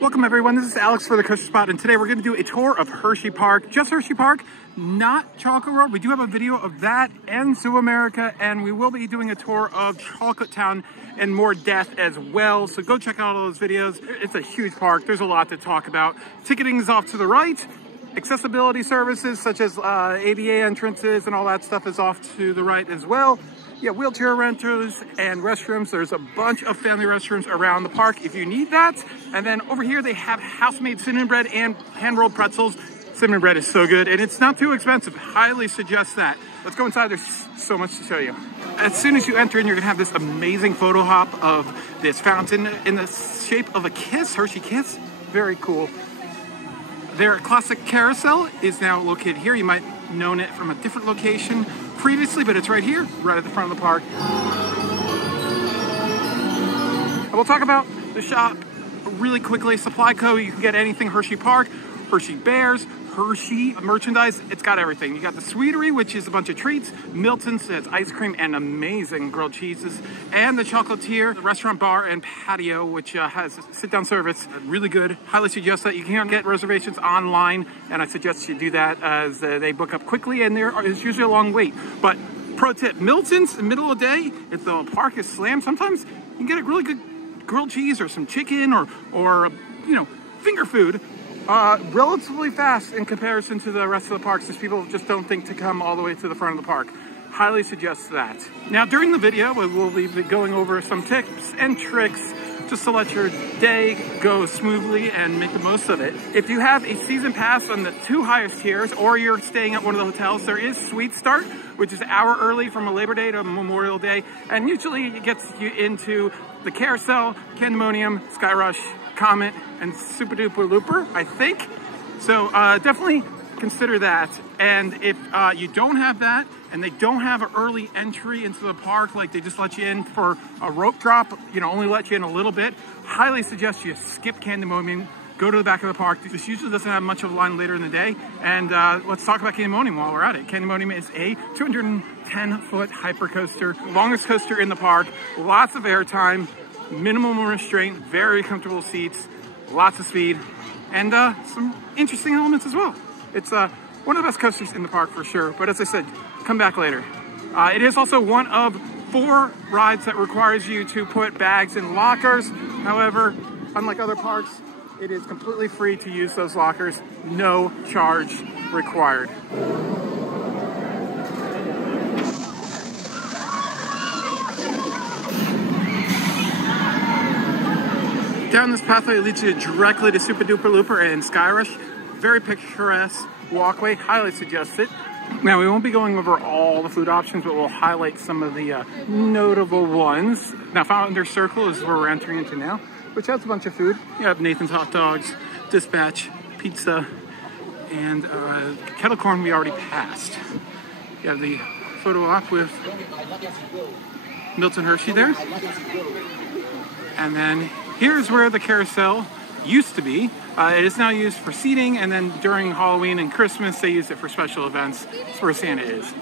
Welcome everyone, this is Alex for the Coaster Spot, and today we're going to do a tour of Hersheypark. Just Hersheypark, not Chocolate World. We do have a video of that and Zoo America, and we will be doing a tour of Chocolate Town and more death as well. So go check out all those videos. It's a huge park. There's a lot to talk about. Ticketing is off to the right. Accessibility services such as ADA entrances and all that stuff is off to the right as well. Yeah, wheelchair rentals and restrooms. There's a bunch of family restrooms around the park if you need that. And then over here they have house-made cinnamon bread and hand-rolled pretzels. Cinnamon bread is so good and it's not too expensive. Highly suggest that. Let's go inside. There's so much to show you. As soon as you enter in, you're gonna have this amazing photo op of this fountain in the shape of a kiss, Hershey Kiss. Very cool. Their classic carousel is now located here. You might have known it from a different location previously, but it's right here, right at the front of the park. And we'll talk about the shop really quickly. Supply Co, you can get anything Hersheypark, Hershey Bears, Hershey merchandise. It's got everything. You got the Sweetery, which is a bunch of treats. Milton's, it's ice cream and amazing grilled cheeses. And the Chocolatier, the restaurant, bar, and patio, which has sit-down service. Really good. Highly suggest that. You can get reservations online, and I suggest you do that as they book up quickly, and there is usually a long wait. But pro tip, Milton's, in the middle of the day, if the park is slammed, sometimes you can get a really good grilled cheese or some chicken or you know, finger food. Relatively fast in comparison to the rest of the parks, since people just don't think to come all the way to the front of the park. Highly suggest that. Now during the video, we will be going over some tips and tricks just to let your day go smoothly and make the most of it. If you have a season pass on the 2 highest tiers, or you're staying at one of the hotels, there is Suite Start, which is an hour early from a Labor Day to Memorial Day, and usually it gets you into the Carousel, Candemonium, Sky Rush, Comet, and Super Duper Looper, I think. So definitely consider that. And if you don't have that, and they don't have an early entry into the park, like they just let you in for a rope drop, you know, only let you in a little bit, highly suggest you skip Candemonium, go to the back of the park. This usually doesn't have much of a line later in the day. And let's talk about Candemonium while we're at it. Candemonium is a 210-foot hypercoaster, longest coaster in the park, lots of airtime, minimum restraint, very comfortable seats, lots of speed, and some interesting elements as well. It's one of the best coasters in the park for sure, but as I said, come back later. It is also one of 4 rides that requires you to put bags in lockers. However, unlike other parks, it is completely free to use those lockers, no charge required. Down this pathway leads you directly to Super Duper Looper and Sky Rush. Very picturesque walkway, highly suggest it. Now we won't be going over all the food options, but we'll highlight some of the notable ones. Now Founder Circle is where we're entering into now, which has a bunch of food. You have Nathan's Hot Dogs, Dispatch, pizza, and kettle corn we already passed. You have the photo op with Milton Hershey there. And then here's where the carousel used to be. It is now used for seating, and then during Halloween and Christmas, they use it for special events. That's where Santa is.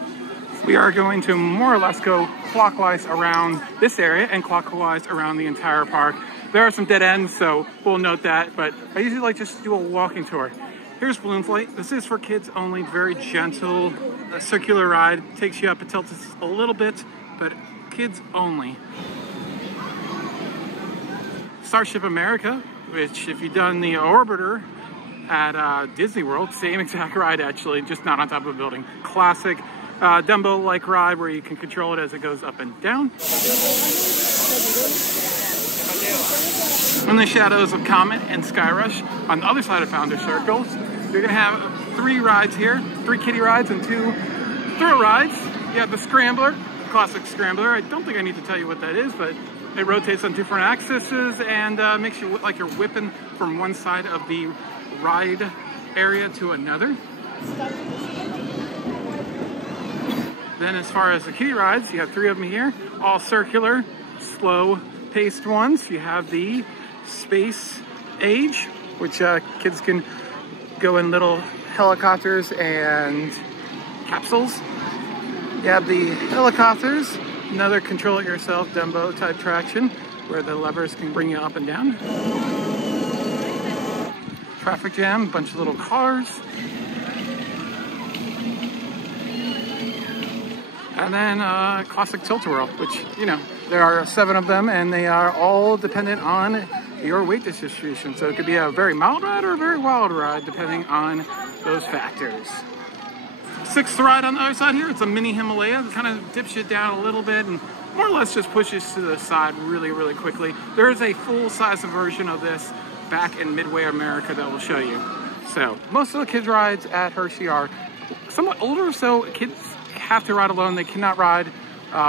We are going to more or less go clockwise around this area and clockwise around the entire park. There are some dead ends, so we'll note that, but I usually like just to do a walking tour. Here's Balloon Flight. This is for kids only, very gentle, a circular ride. Takes you up, it tilts a little bit, but kids only. Starship America, which if you've done the Orbiter at Disney World, same exact ride actually, just not on top of a building. Classic Dumbo-like ride where you can control it as it goes up and down. In the shadows of Comet and Sky Rush, on the other side of Founder Circle, you're gonna have 3 rides here, 3 kiddie rides and 2 thrill rides. You have the Scrambler, classic Scrambler. I don't think I need to tell you what that is, but it rotates on different axes and makes you look like you're whipping from one side of the ride area to another. Then as far as the kiddie rides, you have 3 of them here, all circular, slow-paced ones. You have the Space Age, which kids can go in little helicopters and capsules. You have the helicopters, another control it yourself Dumbo type traction where the levers can bring you up and down. traffic jam, a bunch of little cars. And then classic tilt-a-whirl, which, you know, there are 7 of them, and they are all dependent on your weight distribution. So it could be a very mild ride or a very wild ride, depending on those factors. 6th ride on the other side here, it's a mini Himalaya. It kind of dips you down a little bit and more or less just pushes to the side really, really quickly. There is a full-size version of this back in Midway America that we'll show you. So most of the kids' rides at Hershey are somewhat older, so kids have to ride alone. They cannot ride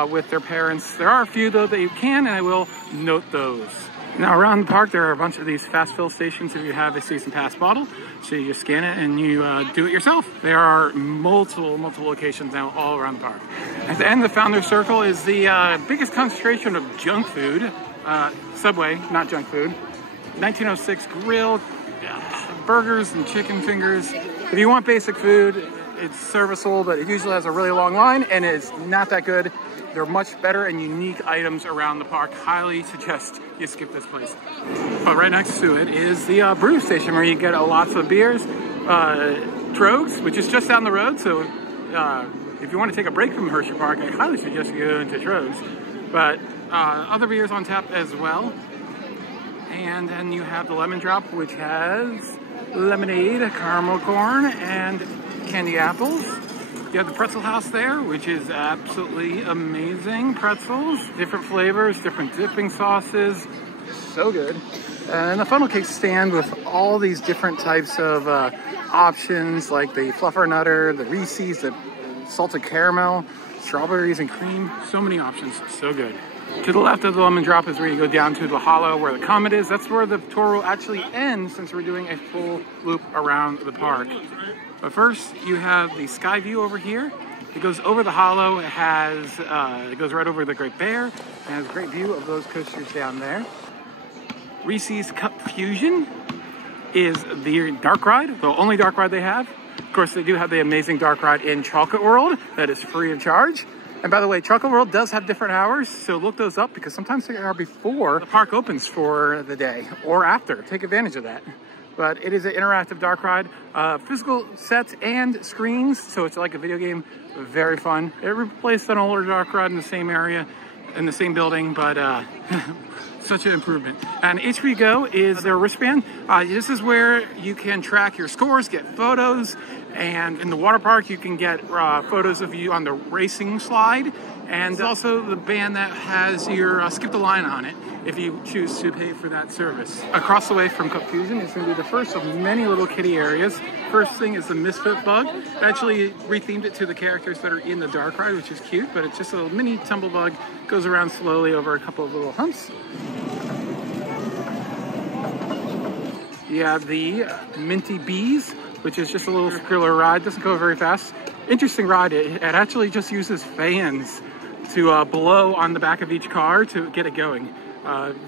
with their parents. There are a few though that you can, and I will note those. Now around the park there are a bunch of these fast fill stations if you have a season pass bottle. So you just scan it and you do it yourself. There are multiple locations now all around the park. At the end of the Founders Circle is the biggest concentration of junk food. Subway, not junk food. 1906 grill, burgers and chicken fingers. If you want basic food, it's serviceable, but it usually has a really long line and it's not that good. There are much better and unique items around the park. Highly suggest you skip this place. But right next to it is the brew station where you get lots of beers. Trogs, which is just down the road. So if you want to take a break from Hersheypark, I highly suggest you go into Trogs. But other beers on tap as well. And then you have the Lemon Drop, which has lemonade, caramel corn, and candy apples. You have the Pretzel House there, which is absolutely amazing. Pretzels, different flavors, different dipping sauces. So good. And the funnel cake stand with all these different types of options, like the Fluffer Nutter, the Reese's, the salted caramel, strawberries and cream. So many options. So good. To the left of the Lemon Drop is where you go down to the hollow where the Comet is. That's where the tour will actually end since we're doing a full loop around the park. But first, you have the sky view over here. It goes over the hollow. It goes right over the Great Bear. It has a great view of those coasters down there. Reese's Cup Fusion is the dark ride, the only dark ride they have. Of course, they do have the amazing dark ride in Chocolate World that is free of charge. And by the way, Chocolate World does have different hours, so look those up because sometimes they are before the park opens for the day or after. Take advantage of that. But it is an interactive dark ride, physical sets and screens, so it's like a video game, very fun. It replaced an older dark ride in the same area, in the same building, but such an improvement. And HP Go is their wristband. This is where you can track your scores, get photos, and in the water park you can get photos of you on the racing slide, and also the band that has your skip the line on it if you choose to pay for that service. Across the way from Cup Fusion is going to be the first of many little kiddie areas. First thing is the Misfit Bug. They actually rethemed it to the characters that are in the dark ride, which is cute, but it's just a little mini tumble bug. Goes around slowly over a couple of little humps. You have the Minty Bees, which is just a little circular ride. Doesn't go very fast. Interesting ride. It actually just uses fans to blow on the back of each car to get it going.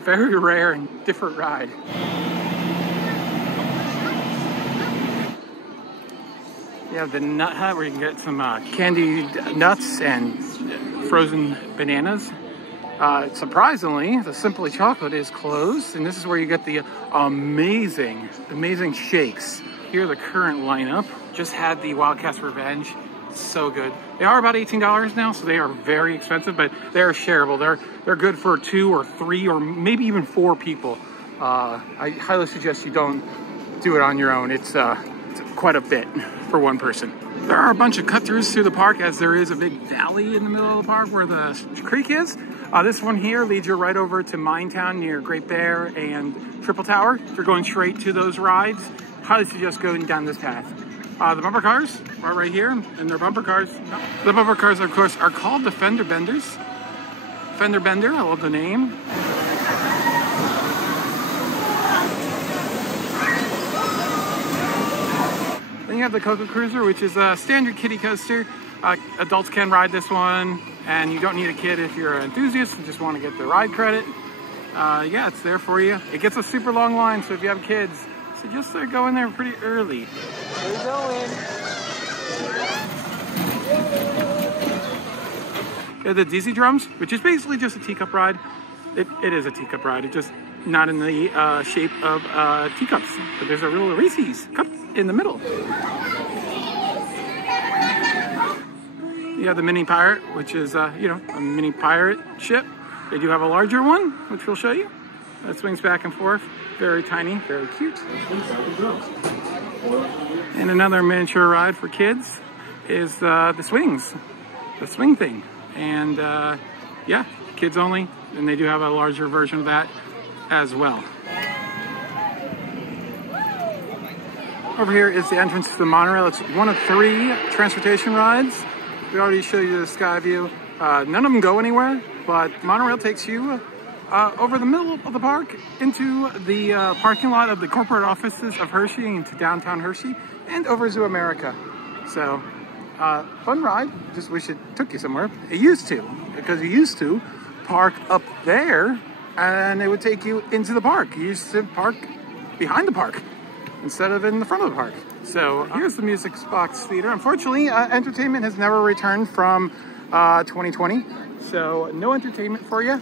Very rare and different ride. You have the Nut Hut where you can get some candied nuts and frozen bananas. Surprisingly, the Simply Chocolate is closed, and this is where you get the amazing shakes. Here the current lineup. Just had the Wildcats Revenge. So good. They are about $18 now, so they are very expensive, but they're shareable. They're good for 2 or 3 or maybe even 4 people. I highly suggest you don't do it on your own. It's quite a bit for one person. There are a bunch of cut-throughs through the park, as there is a big valley in the middle of the park where the creek is. This one here leads you right over to Minetown near Great Bear and Triple Tower. If you're going straight to those rides, highly suggest going down this path. The bumper cars are right here, and they're bumper cars. The bumper cars, of course, are called the Fender Benders. Fender Bender, I love the name. Then you have the Coco Cruiser, which is a standard kiddie coaster. Adults can ride this one, and you don't need a kid if you're an enthusiast and just want to get the ride credit. Yeah, it's there for you. It gets a super long line, so if you have kids, suggest they go in there pretty early. We're going. You have the Dizzy Drums, which is basically just a teacup ride. It is a teacup ride. It just not in the shape of teacups, but there's a real Reese's cup in the middle. You have the mini pirate, which is, you know, a mini pirate ship. They do have a larger one, which we'll show you. That swings back and forth. Very tiny, very cute. And another miniature ride for kids is the swings, the swing thing. And yeah, kids only. And they do have a larger version of that as well. Over here is the entrance to the monorail. It's one of 3 transportation rides. We already showed you the sky view. None of them go anywhere, but monorail takes you over the middle of the park into the parking lot of the corporate offices of Hershey into downtown Hershey and over Zoo America. So, fun ride. Just wish it took you somewhere. It used to, because you used to park up there and it would take you into the park. You used to park behind the park instead of in the front of the park. So here's the Music Box Theater. Unfortunately, entertainment has never returned from 2020. So no entertainment for you,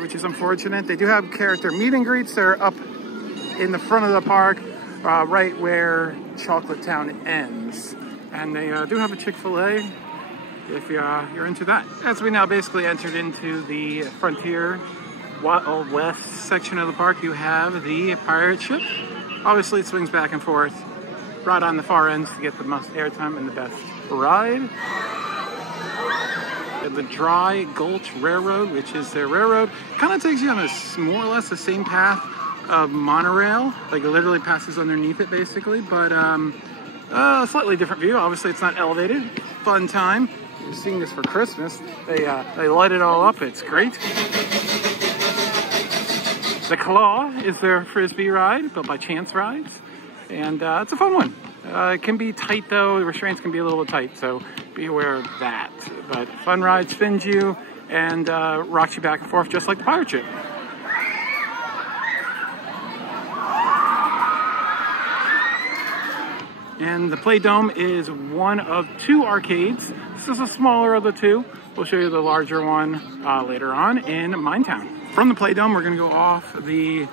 which is unfortunate. They do have character meet and greets. They're up in the front of the park, right where Chocolate Town ends. And they do have a Chick-fil-A if you're into that. As we now basically entered into the Frontier Wild West section of the park, you have the pirate ship. Obviously it swings back and forth right on the far ends to get the most airtime and the best ride. The Dry Gulch Railroad, which is their railroad, kind of takes you on a more or less the same path of monorail. Like it literally passes underneath it basically, but a slightly different view. Obviously it's not elevated. Fun time. You're seeing this for Christmas. They light it all up. It's great. The Claw is their Frisbee ride, built by Chance Rides. And it's a fun one. It can be tight though, the restraints can be a little bit tight, so be aware of that. But fun ride, spins you, and rocks you back and forth just like the pirate ship. And the Play Dome is one of 2 arcades. This is a smaller of the 2. We'll show you the larger one later on in Minetown. From the Play Dome, we're gonna go off the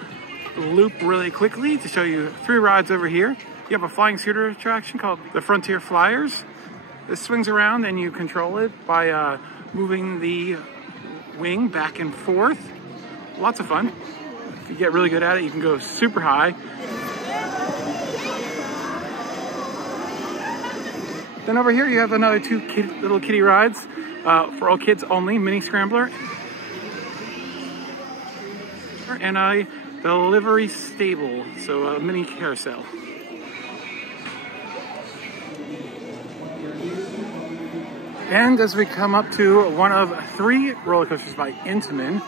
loop really quickly to show you 3 rides over here. You have a flying scooter attraction called the Frontier Flyers. This swings around and you control it by moving the wing back and forth. Lots of fun. If you get really good at it, you can go super high. Then over here you have another 2 little kiddie rides for all kids only, Mini Scrambler and the Livery Stable, so a mini carousel. And as we come up to one of 3 roller coasters by Intamin,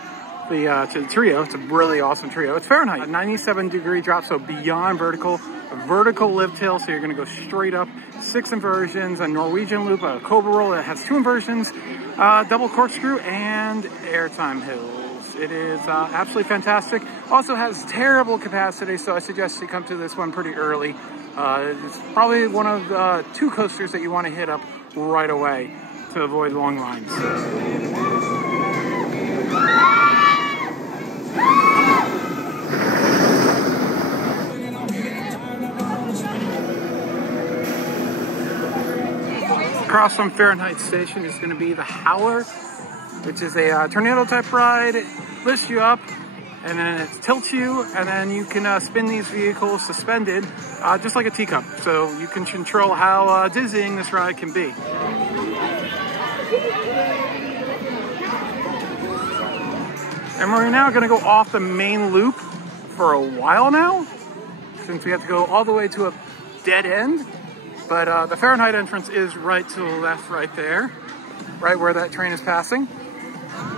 to the trio, it's a really awesome trio. It's Fahrenheit, a 97-degree drop, so beyond vertical, a vertical lift hill, so you're gonna go straight up, 6 inversions, a Norwegian loop, a Cobra roll that has 2 inversions, double corkscrew, and airtime hills. It is absolutely fantastic. Also has terrible capacity, so I suggest you come to this one pretty early. It's probably one of the 2 coasters that you want to hit up right away to avoid long lines. Across from Fahrenheit Station is going to be the Howler, which is a tornado type ride. It lifts you up and then it tilts you, and then you can spin these vehicles suspended just like a teacup. So you can control how dizzying this ride can be. And we're now going to go off the main loop for a while now, since we have to go all the way to a dead end. But the Fahrenheit entrance is right to the left right there, right where that train is passing.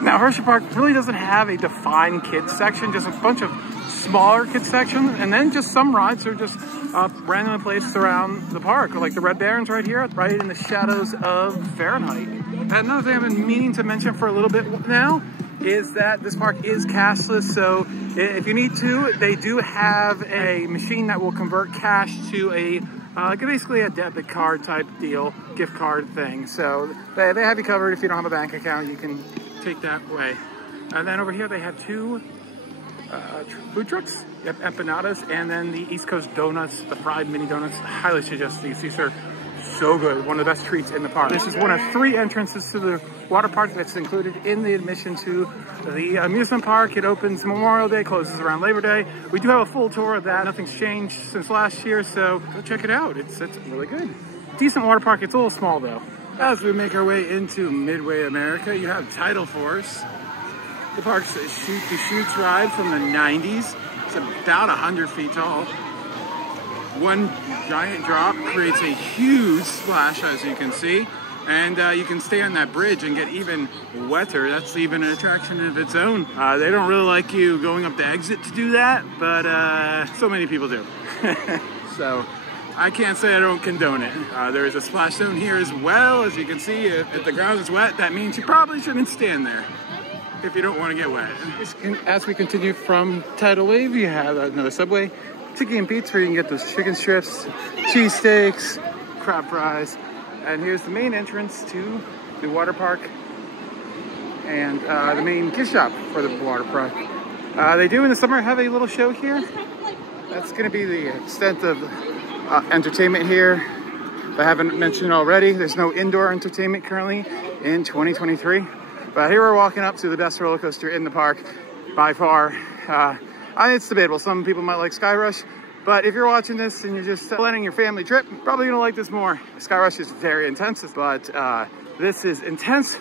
Now, Hersheypark really doesn't have a defined kids section, just a bunch of smaller kids sections, and then just some rides are just randomly placed around the park, like the Red Barons right here, right in the shadows of Fahrenheit. And another thing I've been meaning to mention for a little bit now is that this park is cashless, so if you need to, they do have a machine that will convert cash to a basically a debit card type deal, gift card thing. So they have you covered. If you don't have a bank account, you can take that way. And then over here they have 2 food trucks, yep, empanadas, and then the East Coast donuts, the fried mini donuts. Highly suggest these. These are so good. One of the best treats in the park. This is one of 3 entrances to the water park that's included in the admission to the amusement park. It opens Memorial Day, closes around Labor Day. We do have a full tour of that. Nothing's changed since last year, so go check it out. It's really good. Decent water park. It's a little small though. As we make our way into Midway America, you have Tidal Force. The park's a shoot-to-shoots ride from the 90s. It's about 100 feet tall. One giant drop creates a huge splash, as you can see. And you can stay on that bridge and get even wetter. That's even an attraction of its own. They don't really like you going up the exit to do that, but so many people do. So I can't say I don't condone it. There is a splash zone here as well. As you can see, if the ground is wet, that means you probably shouldn't stand there if you don't want to get wet. As we continue from Tidal Wave, you have another Subway, Tiki and Pete's, where you can get those chicken strips, cheesesteaks, crab fries. And here's the main entrance to the water park and the main gift shop for the water park. They do in the summer have a little show here. That's going to be the extent of entertainment here. If I haven't mentioned already, there's no indoor entertainment currently in 2023. But here we're walking up to the best roller coaster in the park by far. It's debatable. Some people might like Sky Rush, but if you're watching this and you're just planning your family trip, you're probably gonna like this more. Sky Rush is very intense, but this is intense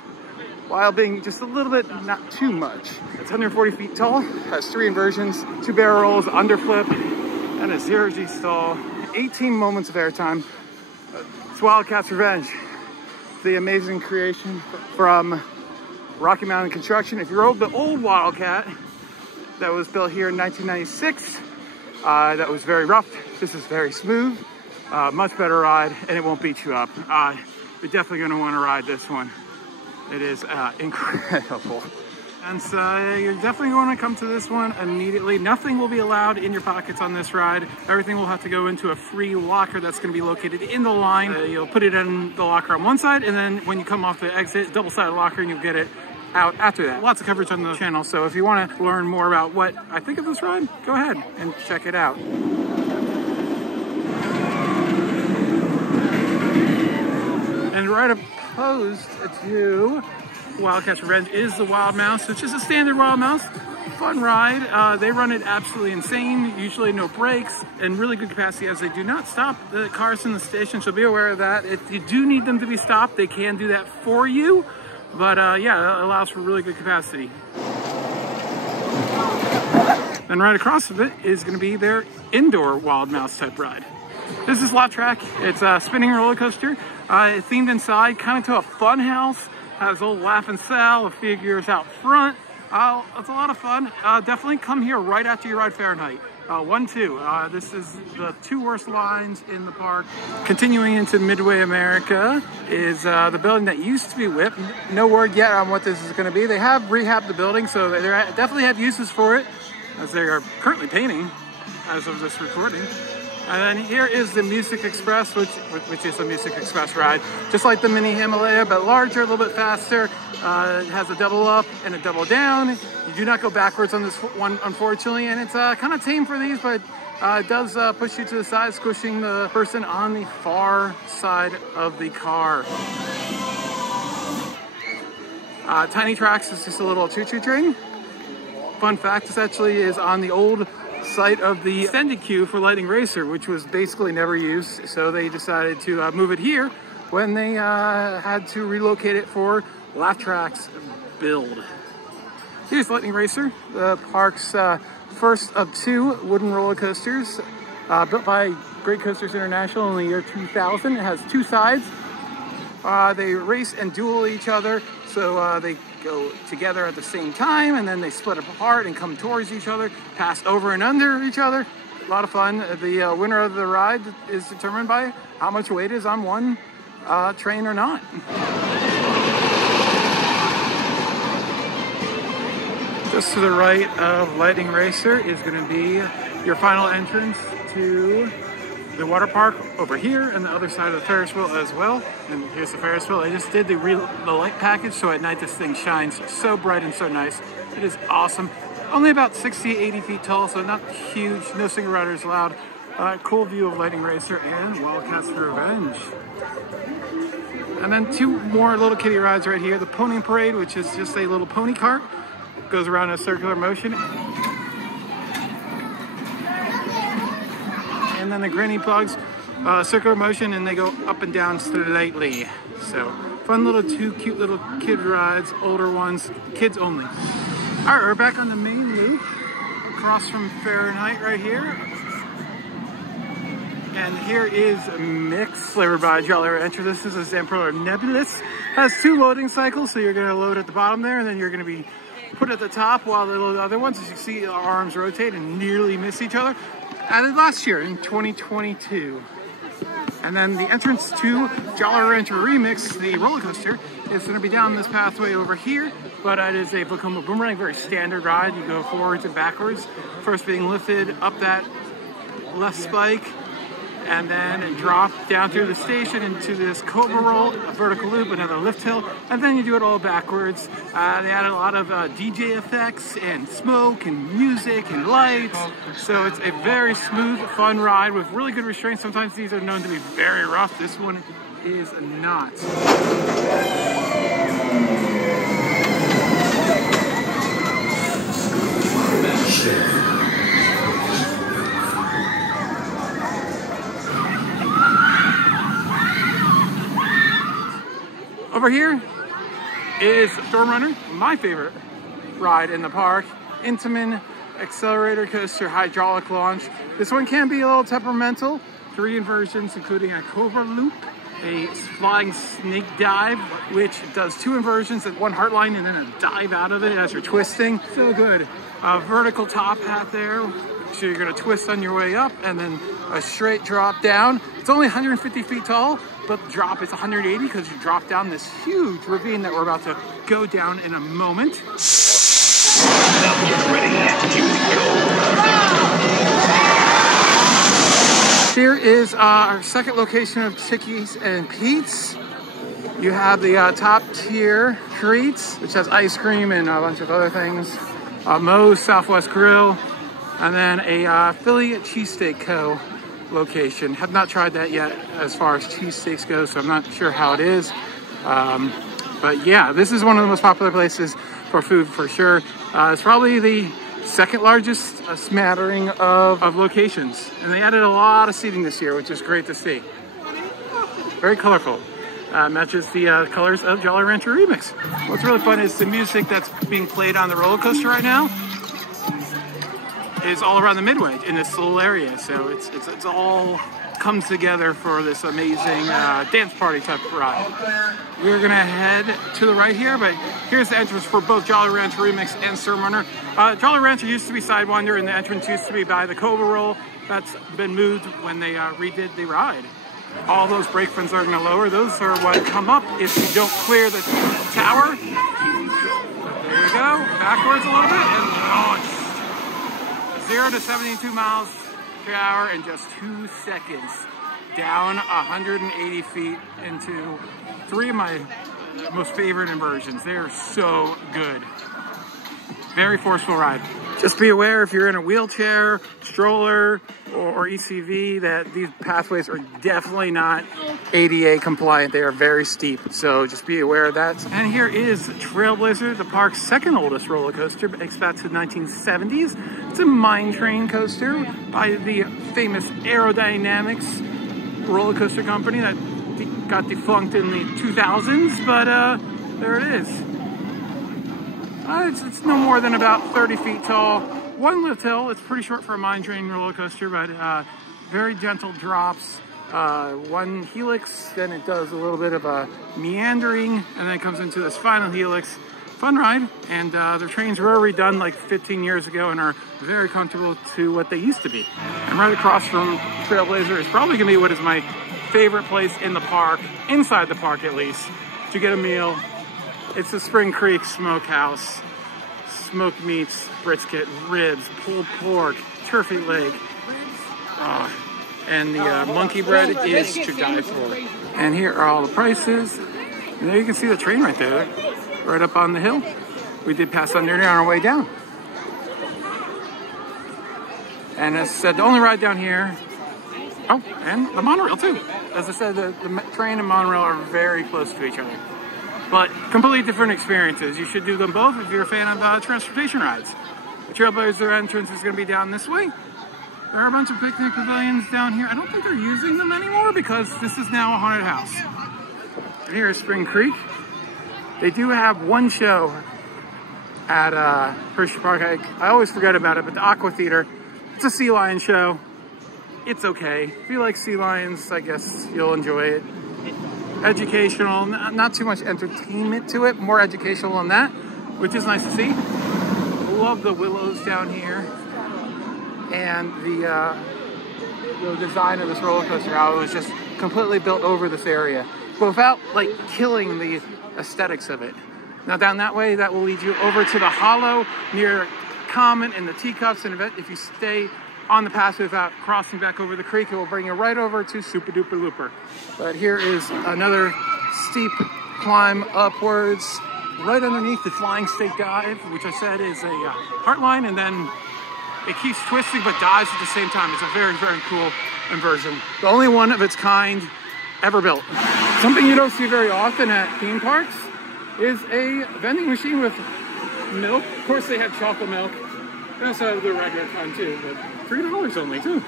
while being just a little bit not too much. It's 140 feet tall, has 3 inversions, 2 barrel rolls, underflip, and a 0G stall. 18 moments of airtime. It's Wildcat's Revenge, the amazing creation from Rocky Mountain Construction. If you're the old Wildcat that was built here in 1996, that was very rough. This is very smooth, much better ride, and it won't beat you up. You're definitely going to want to ride this one. It is incredible. And so you're definitely going to come to this one immediately. Nothing will be allowed in your pockets on this ride. Everything will have to go into a free locker that's going to be located in the line. You'll put it in the locker on one side, and then when you come off the exit, double-sided locker, and you'll get it out after that. Lots of coverage on the channel, so if you want to learn more about what I think of this ride, go ahead and check it out. And right opposed to Wildcat's Revenge is the Wild Mouse, which is a standard Wild Mouse. Fun ride. They run it absolutely insane, usually no brakes, and really good capacity as they do not stop the cars in the station, so be aware of that. If you do need them to be stopped, they can do that for you, but yeah, it allows for really good capacity. And right across of it is going to be their indoor Wild Mouse type ride. This is Lot Track. It's a spinning roller coaster. It's themed inside, kind of to a fun house. Has old Laugh and Sal, figures out front. It's a lot of fun. Definitely come here right after you ride Fahrenheit. 1-2. This is the 2 worst lines in the park. Continuing into Midway America is the building that used to be WIP. No word yet on what this is going to be. They have rehabbed the building, so they definitely have uses for it, as they are currently painting as of this recording. And then here is the Music Express, which is a Music Express ride. Just like the mini Himalaya, but larger, a little bit faster. It has a double up and a double down. You do not go backwards on this one, unfortunately, and it's kind of tame for these, but it does push you to the side, squishing the person on the far side of the car. Tiny Tracks is just a little choo-choo train. Fun fact, this actually is on the old site of the extended queue for Lightning Racer, which was basically never used, so they decided to move it here when they had to relocate it for Laugh Track's build. Here's Lightning Racer, the park's first of 2 wooden roller coasters, built by Great Coasters International in the year 2000. It has 2 sides. They race and duel each other, so they go together at the same time, and then they split apart and come towards each other, pass over and under each other. A lot of fun. The winner of the ride is determined by how much weight is on one train or not. Just to the right of Lightning Racer is going to be your final entrance to the water park over here, and the other side of the Ferris wheel as well. And here's the Ferris wheel. I just did the light package, so at night this thing shines so bright and so nice. It is awesome. Only about 60, 80 feet tall, so not huge. No single riders allowed. Cool view of Lightning Racer and Wildcats Revenge. And then two more little kiddie rides right here. The Pony Parade, which is just a little pony cart. Goes around in a circular motion. And then the Granny Bugs, circular motion, and they go up and down slightly. So fun little two cute little kid rides, older ones, kids only. All right, we're back on the main loop across from Fahrenheit right here. And here is Mix, flavored by Jolly Rancher. This is a Zamperla Nebulous. Has two loading cycles, so you're gonna load at the bottom there, and then you're gonna be put at the top while the other ones, as you see, the arms rotate and nearly miss each other. Added last year in 2022. And then the entrance to Jolly Rancher Remix, the roller coaster, is going to be down this pathway over here, but it is a Vekoma Boomerang, very standard ride. You go forwards and backwards, first being lifted up that left spike, and then drop down through the station into this Cobra Roll, a vertical loop, another lift hill, and then you do it all backwards. They added a lot of DJ effects and smoke and music and lights, so it's a very smooth, fun ride with really good restraints. Sometimes these are known to be very rough. This one is not. Over here is Storm Runner, my favorite ride in the park. Intamin Accelerator Coaster Hydraulic Launch. This one can be a little temperamental. 3 inversions, including a Cobra Loop, a Flying Snake Dive, which does 2 inversions at 1 heartline and then a dive out of it as you're twisting. So good. A vertical top hat there. So you're gonna twist on your way up and then a straight drop down. It's only 150 feet tall, but the drop is 180 because you drop down this huge ravine that we're about to go down in a moment. Now get ready to go. Here is our second location of Chickies and Pete's. You have the top tier treats, which has ice cream and a bunch of other things. Moe's Southwest Grill, and then a Philly Cheesesteak Co. location. Have not tried that yet as far as cheesesteaks go, so I'm not sure how it is. But yeah, this is one of the most popular places for food for sure. It's probably the second largest smattering of locations. And they added a lot of seating this year, which is great to see. Very colorful. Matches the colors of Jolly Rancher Remix. What's really fun is the music that's being played on the roller coaster right now is all around the Midway in this little area. So it's all comes together for this amazing dance party type of ride. We're gonna head to the right here, but here's the entrance for both Jolly Rancher Remix and Storm Runner. Jolly Rancher used to be Sidewinder, and the entrance used to be by the Cobra Roll. That's been moved when they redid the ride. All those brake fins are gonna lower. Those are what come up if you don't clear the tower. There you go, backwards a little bit, and oh, it's 0 to 72 miles per hour in just 2 seconds. Down 180 feet into 3 of my most favorite inversions. They are so good. Very forceful ride. Just be aware if you're in a wheelchair, stroller, or ECV that these pathways are definitely not ADA compliant. They are very steep, so just be aware of that. And here is Trailblazer, the park's second oldest roller coaster, dates back to the 1970s. It's a mine train coaster by the famous Aerodynamics roller coaster company that got defunct in the 2000s, but there it is. It's no more than about 30 feet tall. 1 lift hill. It's pretty short for a mine train roller coaster, but very gentle drops. 1 helix, then it does a little bit of a meandering, and then it comes into this final helix. Fun ride, and the trains were redone like 15 years ago and are very comfortable to what they used to be. And right across from Trailblazer is probably gonna be what is my favorite place in the park, inside the park at least, to get a meal. It's the Spring Creek Smokehouse. Smoked meats, brisket, ribs, pulled pork, turkey leg. And the monkey bread is to die for. And here are all the prices. And there you can see the train right there, right up on the hill. We did pass under there on our way down. And as I said, the only ride down here, oh, and the monorail too. As I said, the train and monorail are very close to each other. But completely different experiences. You should do them both if you're a fan of transportation rides. The Trailblazer entrance is going to be down this way. There are a bunch of picnic pavilions down here. I don't think they're using them anymore because this is now a haunted house. And here is Spring Creek. They do have one show at Hersheypark. I always forget about it, but the Aqua Theater, it's a sea lion show. It's okay. If you like sea lions, I guess you'll enjoy it. Educational, not too much entertainment to it, more educational than that, which is nice to see. Love the willows down here. And the design of this roller coaster, how it was just completely built over this area, but without like killing the aesthetics of it. Now down that way, that will lead you over to the hollow near Common and the Teacups, and if you stay on the path without crossing back over the creek, it will bring you right over to Super Duper Looper. But here is another steep climb upwards, right underneath the Flying State Dive, which I said is a heartline, and then it keeps twisting but dives at the same time. It's a very, very cool inversion. The only one of its kind ever built. Something you don't see very often at theme parks is a vending machine with milk. Of course, they have chocolate milk. They also have the regular kind too, but $3 only too.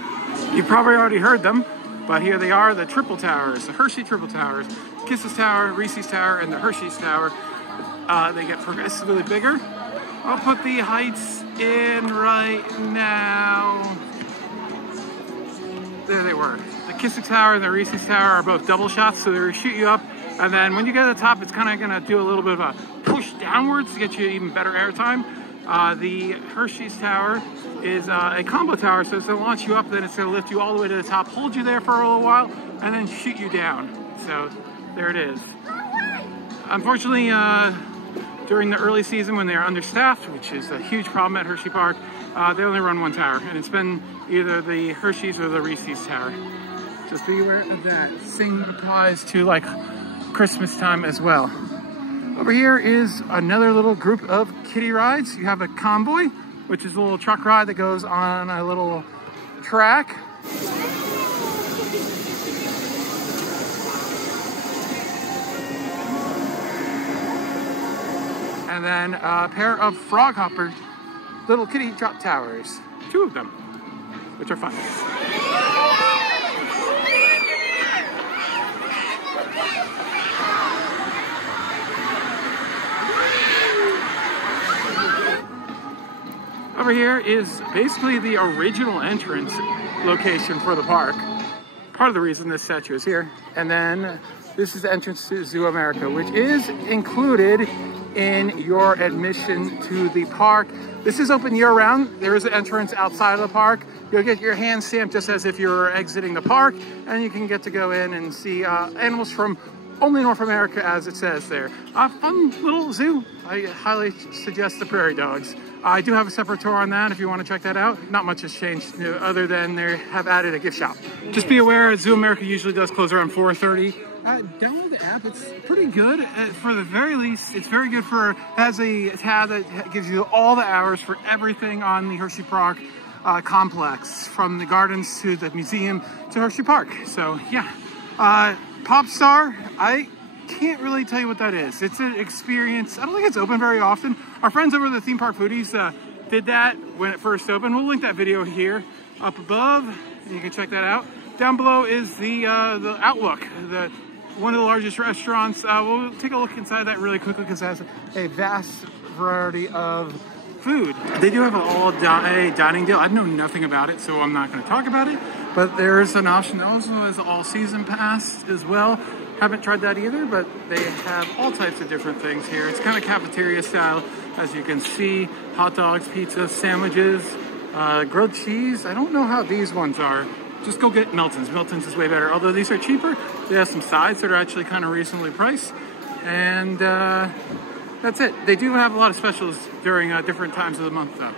You probably already heard them, but here they are, the Triple Towers, the Hershey Triple Towers, Kisses Tower, Reese's Tower, and the Hershey's Tower. They get progressively bigger. I'll put the heights in right now. There they were. The Kisses Tower and the Reese's Tower are both double shots, so they shoot you up, and then when you get to the top, it's kind of going to do a little bit of a push downwards to get you even better airtime. The Hershey's Tower is a combo tower, so it's going to launch you up, then it's going to lift you all the way to the top, hold you there for a little while, and then shoot you down. So there it is. Unfortunately, during the early season when they're understaffed, which is a huge problem at Hersheypark, they only run one tower, and it's been either the Hershey's or the Reese's Tower. Just be aware of that. Same applies to like Christmas time as well. Over here is another little group of kiddie rides. You have a Convoy, which is a little truck ride that goes on a little track. And then a pair of Frog Hopper little kiddie drop towers. 2 of them, which are fun. Over here is basically the original entrance location for the park. Part of the reason this statue is here. And then this is the entrance to Zoo America, which is included in your admission to the park. This is open year-round. There is an entrance outside of the park. You'll get your hand stamped just as if you're exiting the park, and you can get to go in and see animals from only North America, as it says there. Fun little zoo. I highly suggest the prairie dogs. I do have a separate tour on that if you want to check that out. Not much has changed other than they have added a gift shop. Just be aware, Zoo America usually does close around 4:30. Download the app. It's pretty good. For the very least, it's very good for, has a tab that gives you all the hours for everything on the Hersheypark complex, from the gardens to the museum to Hersheypark. So yeah, Popstar, I can't really tell you what that is. It's an experience. I don't think it's open very often. Our friends over at the Theme Park Foodies did that when it first opened. We'll link that video here up above, and you can check that out. Down below is the Outlook, one of the largest restaurants. We'll take a look inside that really quickly because it has a vast variety of food. They do have an all-day dining deal. I know nothing about it, so I'm not going to talk about it. But there's an option also as all-season pass as well. Haven't tried that either, but they have all types of different things here. It's kind of cafeteria style, as you can see. Hot dogs, pizza, sandwiches, grilled cheese. I don't know how these ones are. Just go get Milton's. Milton's is way better. Although these are cheaper, they have some sides that are actually kind of reasonably priced. And that's it. They do have a lot of specials during different times of the month, though.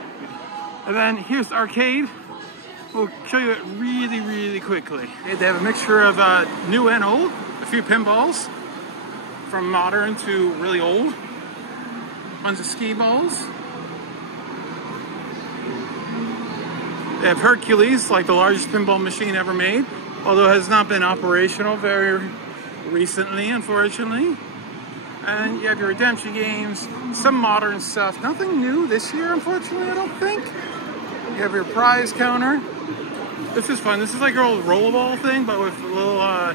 And then here's the arcade. We'll show you it really, really quickly. They have a mixture of new and old. A few pinballs, from modern to really old. Tons of ski balls. They have Hercules, like the largest pinball machine ever made, although it has not been operational very recently, unfortunately. And you have your redemption games, some modern stuff. Nothing new this year, unfortunately, I don't think. You have your prize counter. This is fun. This is like your old rollerball thing, but with little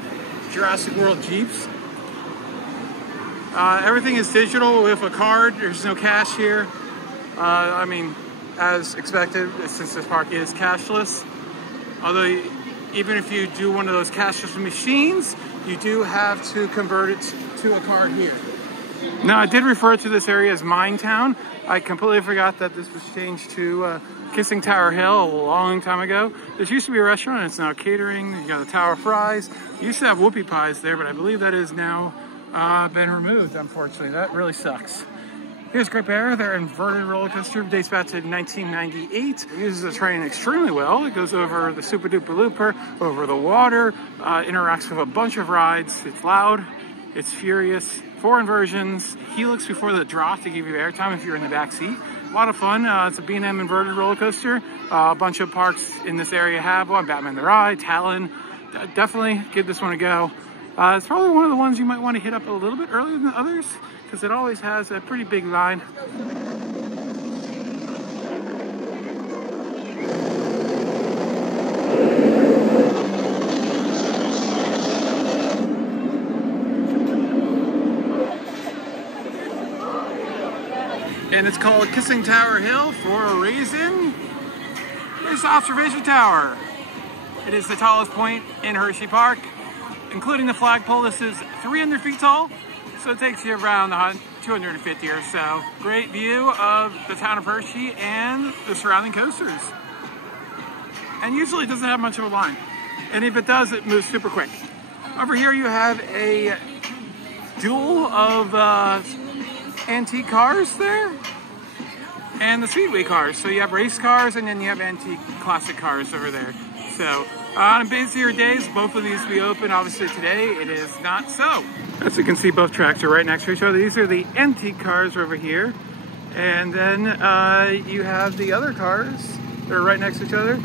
Jurassic World Jeeps. Everything is digital with a card. There's no cash here. I mean, as expected, since this park is cashless. Although, even if you do one of those cashless machines, you do have to convert it to a card here. Now, I did refer to this area as Mine Town. I completely forgot that this was changed to Kissing Tower Hill a long time ago. This used to be a restaurant, and it's now catering. You got the Tower Fries. You used to have whoopie pies there, but I believe that is now been removed, unfortunately. That really sucks. Here's Great Bear. Their inverted roller coaster dates back to 1998. It uses the train extremely well. It goes over the Super Duper Looper, over the water, interacts with a bunch of rides. It's loud, it's furious. 4 inversions, helix before the drop to give you airtime if you're in the back seat. A lot of fun. It's a B&M inverted roller coaster. A bunch of parks in this area have one. Batman the Ride, Talon. Definitely give this one a go. It's probably one of the ones you might want to hit up a little bit earlier than others, because it always has a pretty big line. And it's called Kissing Tower Hill for a reason. There's the observation tower. It is the tallest point in Hersheypark, including the flagpole. This is 300 feet tall, so it takes you around 250 or so. Great view of the town of Hershey and the surrounding coasters. And usually it doesn't have much of a line. And if it does, it moves super quick. Over here you have a duel of antique cars there, and the Speedway cars. So you have race cars, and then you have antique classic cars over there. So on busier days, both of these will be open. Obviously today, it is not so. As you can see, both tracks are right next to each other. These are the antique cars over here. And then you have the other cars that are right next to each other.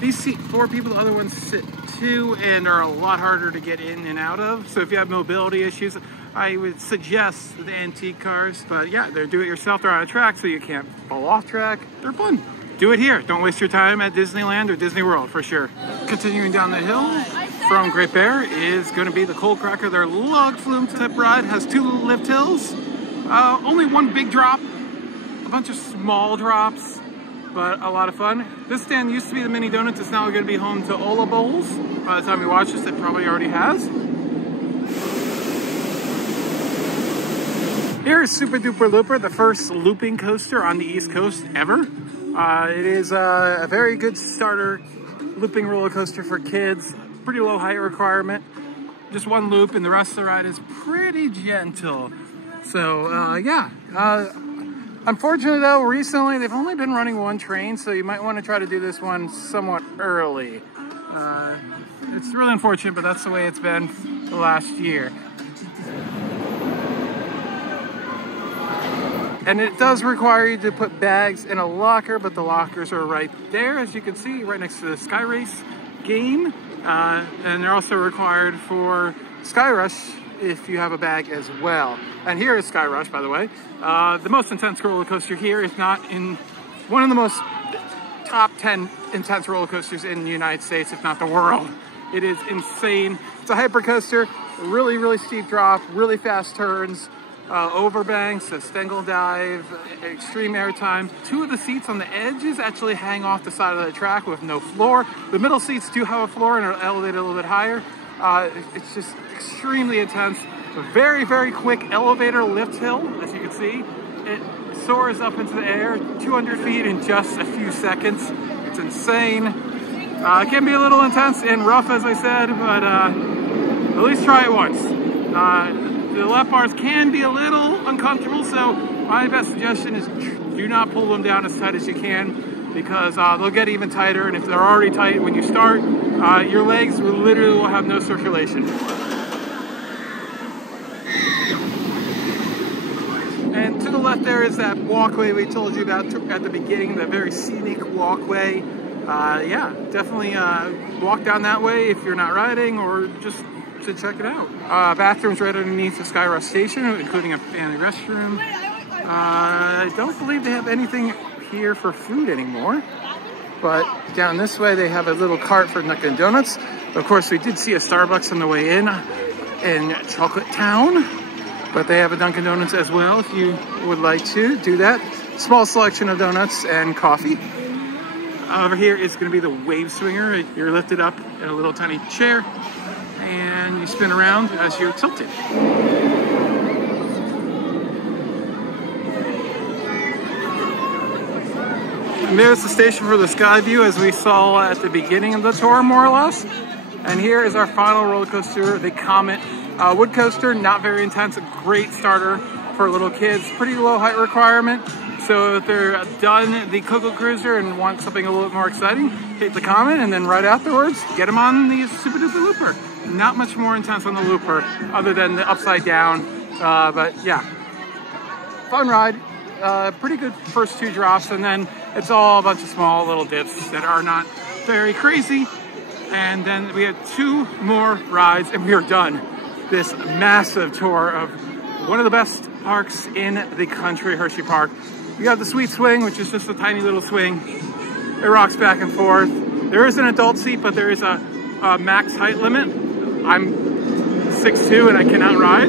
These seat 4 people, the other ones sit 2 and are a lot harder to get in and out of. So if you have mobility issues, I would suggest the antique cars. But yeah, they're do-it-yourself. They're on a track, so you can't fall off track. They're fun. Do it here. Don't waste your time at Disneyland or Disney World, for sure. Continuing down the hill from Great Bear is going to be the Coal Cracker. Their log flume tip ride has 2 little lift hills. Only 1 big drop, a bunch of small drops, but a lot of fun. This stand used to be the Mini Donuts. It's now going to be home to Ola Bowls. By the time you watch this, it probably already has. Here is Super Duper Looper, the first looping coaster on the East Coast ever. It is a very good starter looping roller coaster for kids. Pretty low height requirement. Just 1 loop, and the rest of the ride is pretty gentle. So yeah. Unfortunately though, recently they've only been running 1 train, so you might want to try to do this one somewhat early. It's really unfortunate, but that's the way it's been the last year. And it does require you to put bags in a locker, but the lockers are right there, as you can see, right next to the Sky Race game. And they're also required for Sky Rush if you have a bag as well. And here is Sky Rush, by the way. The most intense roller coaster here, if not in one of the most top 10 intense roller coasters in the United States, if not the world. It is insane. It's a hyper coaster, really, really steep drop, really fast turns. Overbanks, a Stengel dive, extreme airtime. 2 of the seats on the edges actually hang off the side of the track with no floor. The middle seats do have a floor and are elevated a little bit higher. It's just extremely intense. A very, very quick elevator lift hill, as you can see. It soars up into the air, 200 feet in just a few seconds. It's insane. It can be a little intense and rough, as I said, but at least try it once. The lap bars can be a little uncomfortable, so my best suggestion is do not pull them down as tight as you can, because they'll get even tighter, and if they're already tight when you start, your legs will have no circulation. And to the left there is that walkway we told you about at the beginning, that very scenic walkway. yeah, definitely walk down that way if you're not riding, or just to check it out. Bathrooms right underneath the Skyrush station, including a family restroom. I don't believe they have anything here for food anymore, but down this way they have a little cart for Dunkin' Donuts. Of course, we did see a Starbucks on the way in Chocolate Town, but they have a Dunkin' Donuts as well if you would like to do that. Small selection of donuts and coffee. Over here is going to be the wave swinger. You're lifted up in a little tiny chair and you spin around as you're tilted. And there's the station for the sky view as we saw at the beginning of the tour, more or less. And here is our final roller coaster, the Comet wood coaster. Not very intense, a great starter for little kids. Pretty low height requirement. So if they're done the Coco Cruiser and want something a little bit more exciting, take the Comet, and then right afterwards, get them on the Super Duper Looper. Not much more intense on the Looper other than the upside down, but yeah. Fun ride, pretty good first 2 drops, and then it's all a bunch of small little dips that are not very crazy. And then we have 2 more rides and we are done. This massive tour of one of the best parks in the country, Hersheypark. You got the Sweet Swing, which is just a tiny little swing. It rocks back and forth. There is an adult seat, but there is a max height limit. I'm 6'2" and I cannot ride.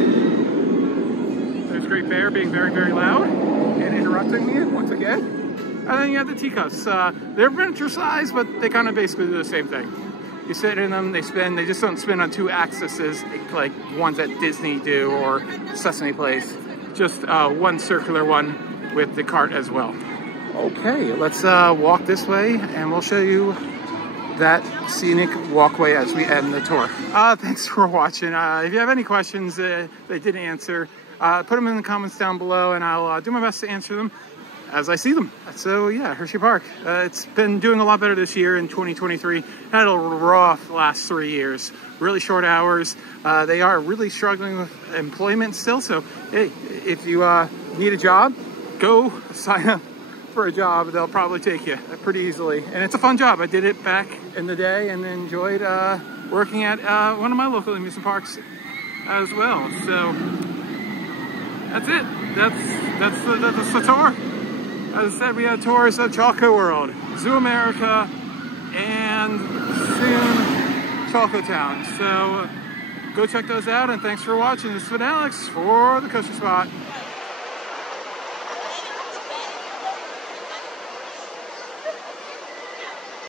There's Great Bear being very, very loud and interrupting me once again. And then you have the teacups. They're miniature size, but they kind of basically do the same thing. You sit in them, they spin. They just don't spin on 2 axes like ones that Disney do or Sesame Place. Just one circular one with the cart as well. Okay, let's walk this way and we'll show you that scenic walkway as we end the tour. Thanks for watching. If you have any questions that I didn't answer, put them in the comments down below and I'll do my best to answer them as I see them. So yeah, Hersheypark. It's been doing a lot better this year in 2023. Had a rough last 3 years. Really short hours. They are really struggling with employment still. So hey, if you need a job, go sign up for a job. They'll probably take you pretty easily. And it's a fun job. I did it back in the day and enjoyed working at one of my local amusement parks as well. So that's it. That's the tour. As I said, we had tours of Choco World, Zoo America, and soon Choco Town. So go check those out, and thanks for watching. This has been Alex for the Coaster Spot.